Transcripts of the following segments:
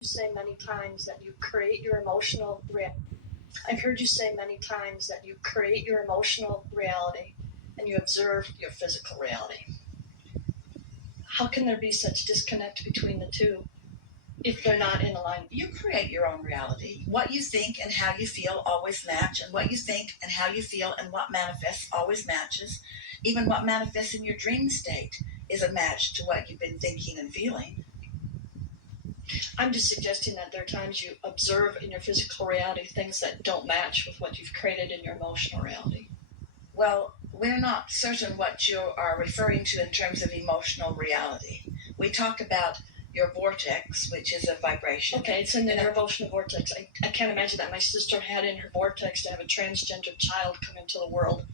say many times that you create your emotional I've heard you say many times that you create your emotional reality and you observe your physical reality. How can there be such disconnect between the two if they're not in alignment? You create your own reality. What you think and how you feel always match, and what you think and how you feel and what manifests always matches. Even what manifests in your dream state is a match to what you've been thinking and feeling. I'm just suggesting that there are times you observe in your physical reality things that don't match with what you've created in your emotional reality. Well, we're not certain what you are referring to in terms of emotional reality. We talk about your vortex, which is a vibration. Okay, it's in your emotional vortex. I can't imagine that. My sister had in her vortex to have a transgender child come into the world,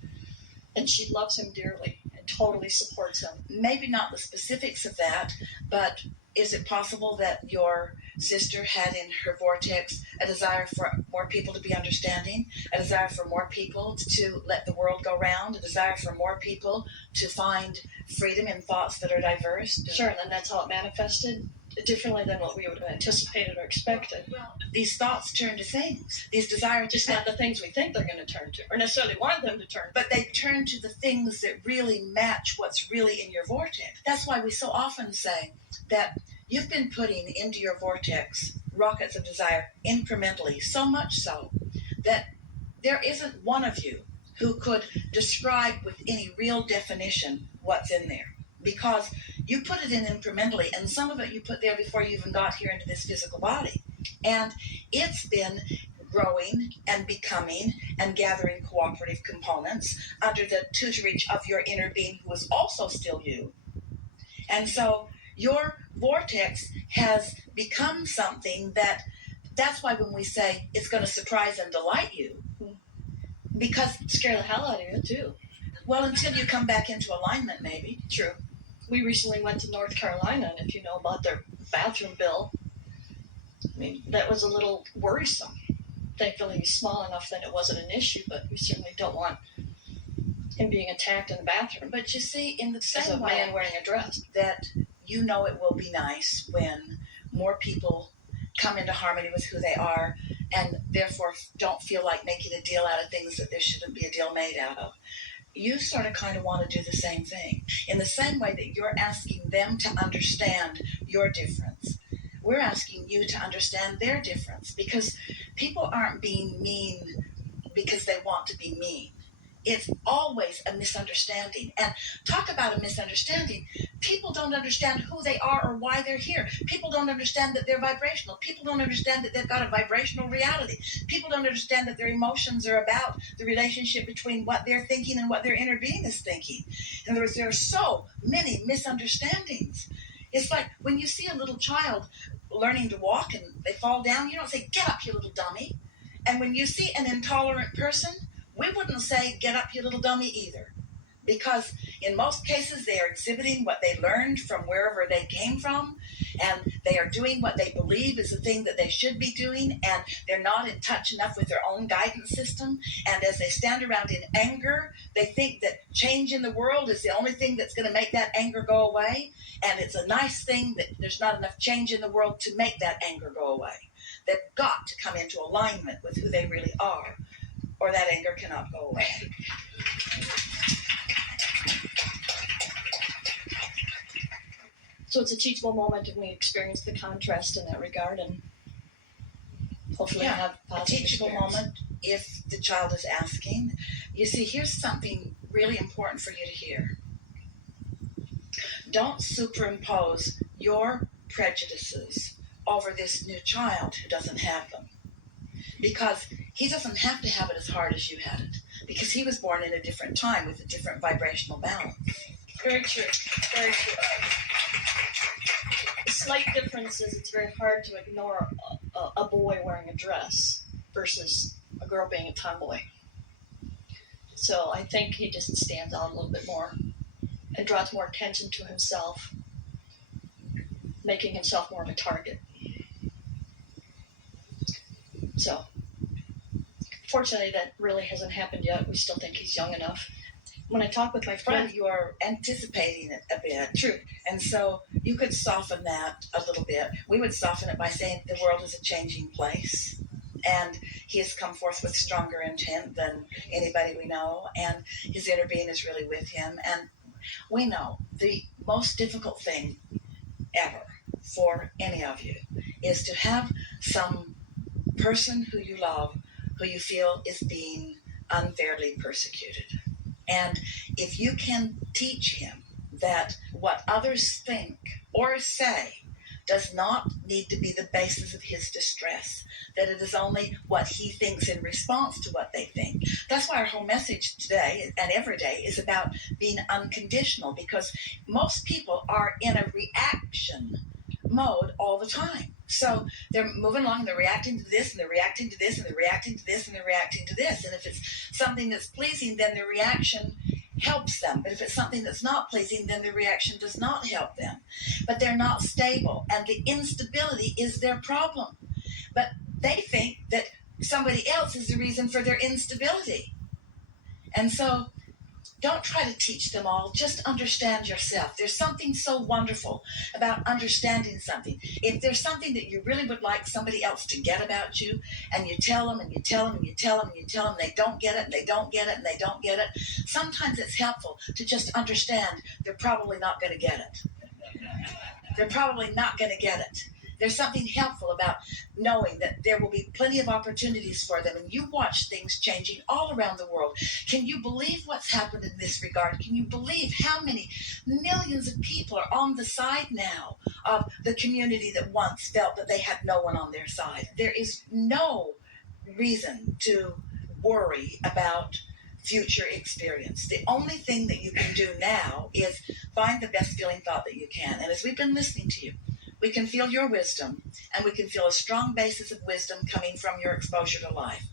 and she loves him dearly and totally supports him. Maybe not the specifics of that, but is it possible that your sister had in her vortex a desire for more people to be understanding, a desire for more people to let the world go round, a desire for more people to find freedom in thoughts that are diverse? Sure, and then that's how it manifested differently than what we would have anticipated or expected. Well, these thoughts turn to things. These desires, just not the things we think they're going to turn to, or necessarily want them to turn to. But they turn to the things that really match what's really in your vortex. That's why we so often say that you've been putting into your vortex rockets of desire incrementally, so much so that there isn't one of you who could describe with any real definition what's in there. Because you put it in incrementally, and some of it you put there before you even got here into this physical body. And it's been growing and becoming and gathering cooperative components under the tutorage of your inner being, who is also still you. And so your vortex has become something that's why when we say it's going to surprise and delight you, because scare the hell out of you too. Well, until you come back into alignment, maybe. True. We recently went to North Carolina, and if you know about their bathroom bill, I mean, that was a little worrisome. Thankfully, he's small enough that it wasn't an issue, but we certainly don't want him being attacked in the bathroom. But you see, in the same as a way man wearing a dress, that you know it will be nice when more people come into harmony with who they are and therefore don't feel like making a deal out of things that there shouldn't be a deal made out of. You sort of kind of want to do the same thing. In the same way that you're asking them to understand your difference, we're asking you to understand their difference, because people aren't being mean because they want to be mean. It's always a misunderstanding. And talk about a misunderstanding. People don't understand who they are or why they're here. People don't understand that they're vibrational. People don't understand that they've got a vibrational reality. People don't understand that their emotions are about the relationship between what they're thinking and what their inner being is thinking. In other words, there are so many misunderstandings. It's like when you see a little child learning to walk and they fall down, you don't say, "Get up, you little dummy." And when you see an intolerant person, we wouldn't say, "Get up, you little dummy," either. Because in most cases, they are exhibiting what they learned from wherever they came from, and they are doing what they believe is the thing that they should be doing, and they're not in touch enough with their own guidance system. And as they stand around in anger, they think that change in the world is the only thing that's going to make that anger go away. And it's a nice thing that there's not enough change in the world to make that anger go away. They've got to come into alignment with who they really are, or that anger cannot go away. So it's a teachable moment, and we experience the contrast in that regard, and hopefully have a positive teachable experience. Moment if the child is asking. You see, here's something really important for you to hear. Don't superimpose your prejudices over this new child who doesn't have them. Because he doesn't have to have it as hard as you had it. Because he was born in a different time with a different vibrational balance. Very true. Very true. The slight difference is it's very hard to ignore a boy wearing a dress versus a girl being a tomboy. So I think he just stands out a little bit more and draws more attention to himself, making himself more of a target. So, fortunately, that really hasn't happened yet. We still think he's young enough. When I talk with my friend, you are anticipating it a bit. True. And so you could soften that a little bit. We would soften it by saying the world is a changing place. And he has come forth with stronger intent than anybody we know. And his inner being is really with him. And we know the most difficult thing ever for any of you is to have some person who you love, who you feel is being unfairly persecuted. And if you can teach him that what others think or say does not need to be the basis of his distress, that it is only what he thinks in response to what they think. That's why our whole message today and every day is about being unconditional, because most people are in a reaction mode all the time. So they're moving along, they're reacting to this, and they're reacting to this, and they're reacting to this, and they're reacting to this. And if it's something that's pleasing, then the reaction helps them. But if it's something that's not pleasing, then the reaction does not help them. But they're not stable, and the instability is their problem. But they think that somebody else is the reason for their instability. And so don't try to teach them all. Just understand yourself. There's something so wonderful about understanding something. If there's something that you really would like somebody else to get about you, and you tell them and you tell them and you tell them and you tell them, they don't get it and they don't get it and they don't get it, sometimes it's helpful to just understand they're probably not going to get it. They're probably not going to get it. There's something helpful about knowing that there will be plenty of opportunities for them, and you watch things changing all around the world. Can you believe what's happened in this regard? Can you believe how many millions of people are on the side now of the community that once felt that they had no one on their side? There is no reason to worry about future experience. The only thing that you can do now is find the best feeling thought that you can. And as we've been listening to you, we can feel your wisdom, and we can feel a strong basis of wisdom coming from your exposure to life.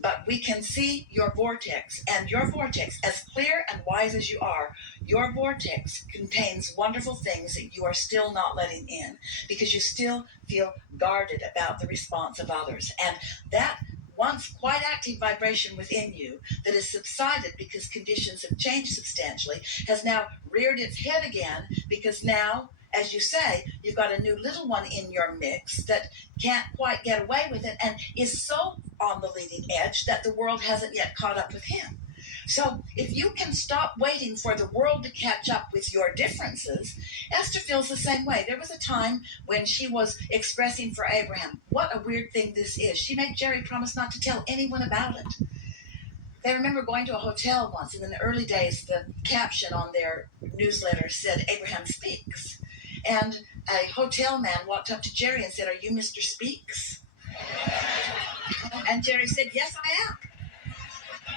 But we can see your vortex, and your vortex, as clear and wise as you are, your vortex contains wonderful things that you are still not letting in, because you still feel guarded about the response of others. And that once quite active vibration within you that has subsided because conditions have changed substantially has now reared its head again, because now, as you say, you've got a new little one in your mix that can't quite get away with it and is so on the leading edge that the world hasn't yet caught up with him. So if you can stop waiting for the world to catch up with your differences, Esther feels the same way. There was a time when she was expressing for Abraham, what a weird thing this is. She made Jerry promise not to tell anyone about it. They remember going to a hotel once, and in the early days, the caption on their newsletter said, Abraham Speaks. And a hotel man walked up to Jerry and said, are you Mr. Speaks? And Jerry said, yes, I am.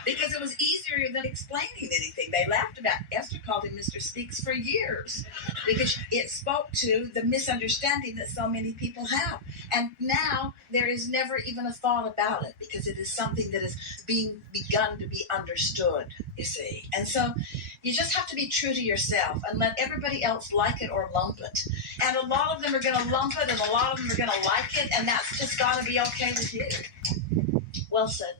Because it was easier than explaining anything. They laughed about Esther called him Mr. Speaks for years, because it spoke to the misunderstanding that so many people have. And now there is never even a thought about it, because it is something that is being begun to be understood, you see. And so you just have to be true to yourself and let everybody else like it or lump it. And a lot of them are going to lump it, and a lot of them are going to like it, and that's just got to be okay with you. Well said.